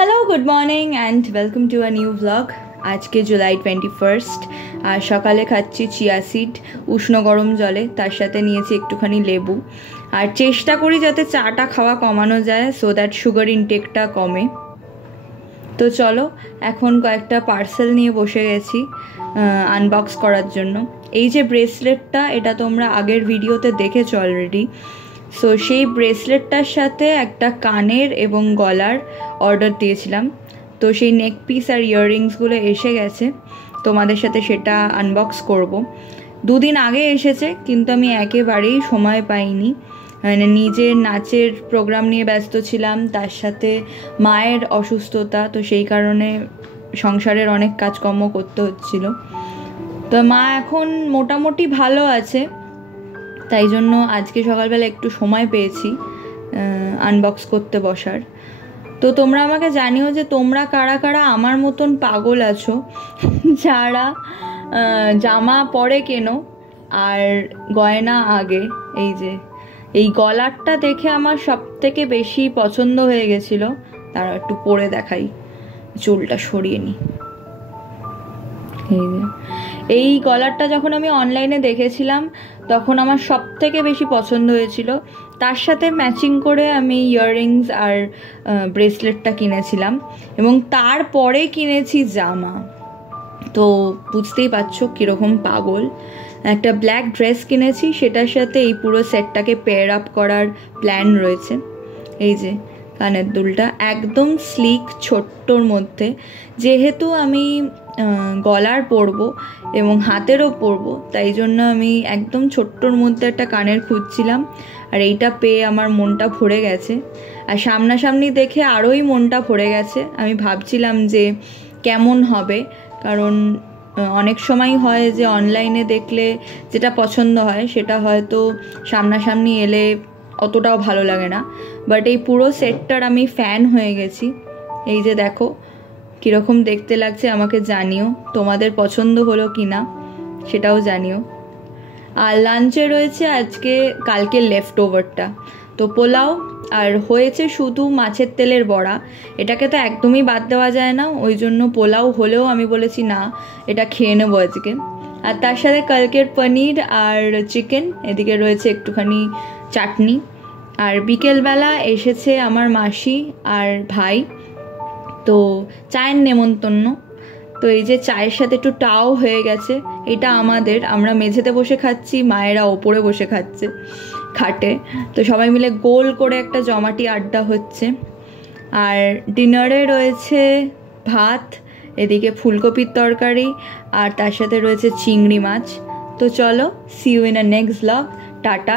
Hello, good morning and welcome to a new blog. আজকে জুলাই 21 আর সকালে খাচ্ছি চিয়া সিড উষ্ণ গরম জলে, তার সাথে নিয়েছি একটুখানি লেবু। আর চেষ্টা করি যাতে চাটা খাওয়া কমানো যায়, সো দ্যাট সুগার ইনটেকটা কমে। তো চলো, এখন কয়েকটা পার্সেল নিয়ে বসে গেছি আনবক্স করার জন্য। এই যে ব্রেসলেটটা, এটা তোমরা আগের ভিডিওতে দেখেছো অলরেডি। সো সেই ব্রেসলেটটার সাথে একটা কানের এবং গলার অর্ডার দিয়েছিলাম। তো সেই নেক পিস আর ইয়াররিংসগুলো এসে গেছে, তোমাদের সাথে সেটা আনবক্স করব। 2 দিন আগে এসেছে, কিন্তু আমি একেবারেই সময় পাইনি। মানে নিজের নাচের প্রোগ্রাম নিয়ে ব্যস্ত ছিলাম, তার সাথে মায়ের অসুস্থতা, তো সেই কারণে সংসারের অনেক কাজকর্ম করতে হচ্ছিল। তো মা এখন মোটামুটি ভালো আছে, তাই জন্য আজকে সকালবেলা একটু সময় পেয়েছি আনবক্স করতে বসার। তো তোমরা আমাকে জানিও যে তোমরা কারা কারা আমার মতন পাগল আছো, যারা জামা পরে কেনো আর গয়না আগে। এই যে এই গলারটা দেখে আমার সব থেকে বেশি পছন্দ হয়ে গেছিলো। তারা একটু পরে দেখাই, চুলটা সরিয়ে নিই। এই গলারটা যখন আমি অনলাইনে দেখেছিলাম তখন আমার সব থেকে বেশি পছন্দ হয়েছিল। তার সাথে ম্যাচিং করে আমি ইয়াররিংস আর ব্রেসলেটটা কিনেছিলাম, এবং তারপরে কিনেছি জামা। তো বুঝতেই পারছো কীরকম পাগল। একটা ব্ল্যাক ড্রেস কিনেছি, সেটার সাথে এই পুরো সেটটাকে পেয়ার আপ করার প্ল্যান রয়েছে। এই যে কানের দুলটা একদম স্লিক ছোট্টর মধ্যে, যেহেতু আমি গলার পরবো এবং হাতেরও পরবো, তাই জন্য আমি একদম ছোট্টর মধ্যে একটা কানের খুঁজছিলাম। আর এইটা পেয়ে আমার মনটা ভরে গেছে, আর সামনাসামনি দেখে আরোই মনটা ভরে গেছে। আমি ভাবছিলাম যে কেমন হবে, কারণ অনেক সময় হয় যে অনলাইনে দেখলে যেটা পছন্দ হয় সেটা হয়তো সামনাসামনি এলে অতটাও ভালো লাগে না। বাট এই পুরো সেটটার আমি ফ্যান হয়ে গেছি। এই যে দেখো কীরকম দেখতে লাগছে, আমাকে জানিও তোমাদের পছন্দ হলো কি না, সেটাও জানিও। আর লাঞ্চে রয়েছে আজকে কালকে লেফট ওভারটা, তো পোলাও আর হয়েছে শুধু মাছের তেলের বড়া। এটাকে তো একদমই বাদ দেওয়া যায় না, ওই জন্য পোলাও হলেও আমি বলেছি না, এটা খেয়ে নেবো আজকে। আর তার সাথে কালকের পনির আর চিকেন, এদিকে রয়েছে একটুখানি চাটনি। আর বিকেলবেলা এসেছে আমার মাসি আর ভাই, তো চায়ের নেমন্তন্ন। তো এই যে চায়ের সাথে একটু টাও হয়ে গেছে। এটা আমরা মেঝেতে বসে খাচ্ছি, মায়েরা ওপরে বসে খাচ্ছে খাটে। তো সবাই মিলে গোল করে একটা জমাটি আড্ডা হচ্ছে। আর ডিনারে রয়েছে ভাত, এদিকে ফুলকপির তরকারি, আর তার সাথে রয়েছে চিংড়ি মাছ। তো চলো, see you in a next blog. Tata.